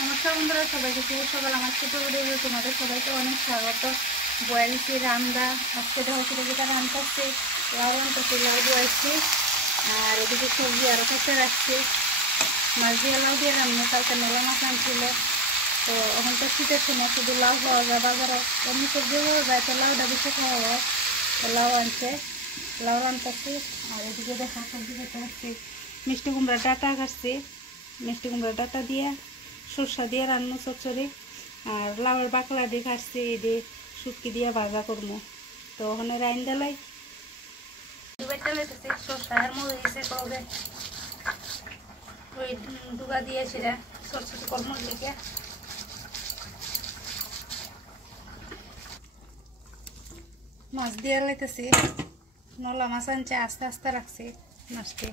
নমস্কার বন্ধুরা, সবাইকে শুভ সকাল। আমার ছোট ভিডিও তোমাদের সবাইকে অনেক স্বাগত। বয়েলছি রান্না আজকে ঢাকা যেটা রান্নাচ্ছি, লাউ রান্নাচ্ছি, লাউ বয়েছি আর এদিকে সবজি আরও করতে রাখছি। মাছ দিয়ে লাউ দিয়ে রান্না, কালকে নোলা মাছ আনছিল। তো এখন তো শীতের সময় শুধু লাউ পাওয়া যায় বাজারে, এমনি সবজিও পাওয়া যায়, তো লাউটা বেশি খাওয়া হয়। তো লাউ আনছে, লাউ রান্নাচ্ছি। আর এদিকে দেখো সবজি করতে রাখছি, মিষ্টি কুমড়ার ডাঁটা কাটছি, মিষ্টি কুমড়ার ডাঁটা দিয়ে সরষা দিয়ে রান্না চচ্চড়ি। আর লাউয়ের বাকলা দিয়ে কাটছি, দিয়ে শুটকি দিয়ে ভাজা করবো। তো ওখানে রাইন ডালাই সরষার মরিচে করবে ওই ডুগা দিয়ে সেটা সরষা কর্ম দিকে মাছ দিয়ে লাইতেছি। নলা মাছ আনছে, আস্তে আস্তে রাখছি মাছটি।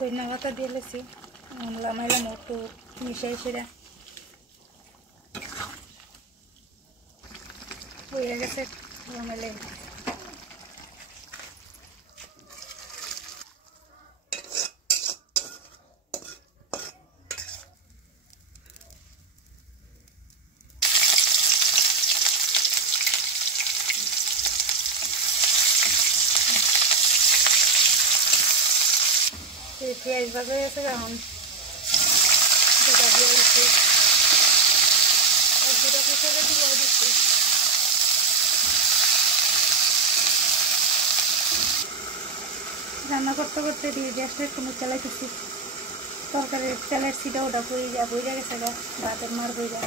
ধনিয়া পাতা দিয়ে লেছি, লামাইলাম একটু মিশাই সেটা হয়ে গেছে। লামাইলে পেঁয়াজ ভাজা হয়ে গেছে, এখন দুটা দিয়ে দিচ্ছি, এক দুটা পিছনে দিয়ে দিচ্ছি। রান্না করতে করতে দিয়ে গ্যাসটা একটু চালাইতেছি। তরকারির তেলের সিটা ওটা বইরা গেছে গা, ভাতের মার বইরা।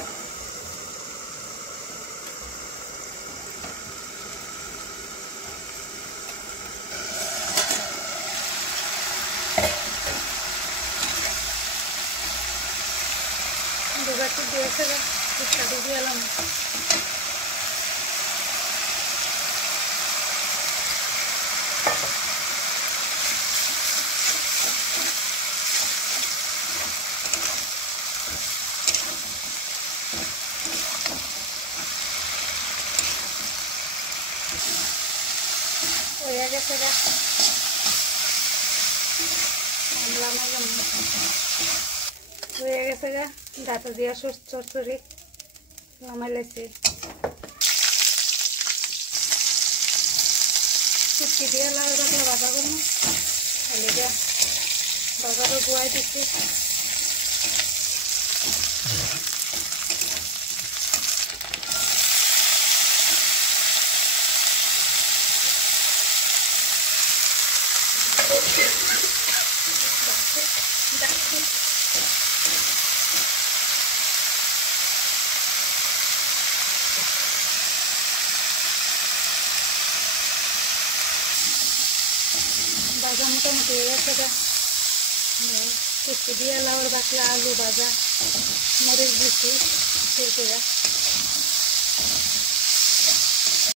দুগাটি দিয়েছে গা, ফুটকাটি দিয়ে এলাম। হয়ে গেছে গা, হয়ে গেছে গা, ডাটা দিয়া চচ্চড়ি লামাই লাইছি। শুটকি দিয়ে লাউ ডাটা ভাজা করবো, এদিকে বাজারও গুয়াই দিচ্ছি। ভাজা মোটামুটি হয়ে গেছে গা, শুটকি দিয়ে লাউর বাকলা, আলু ভাজা, মরিচ দিচ্ছি,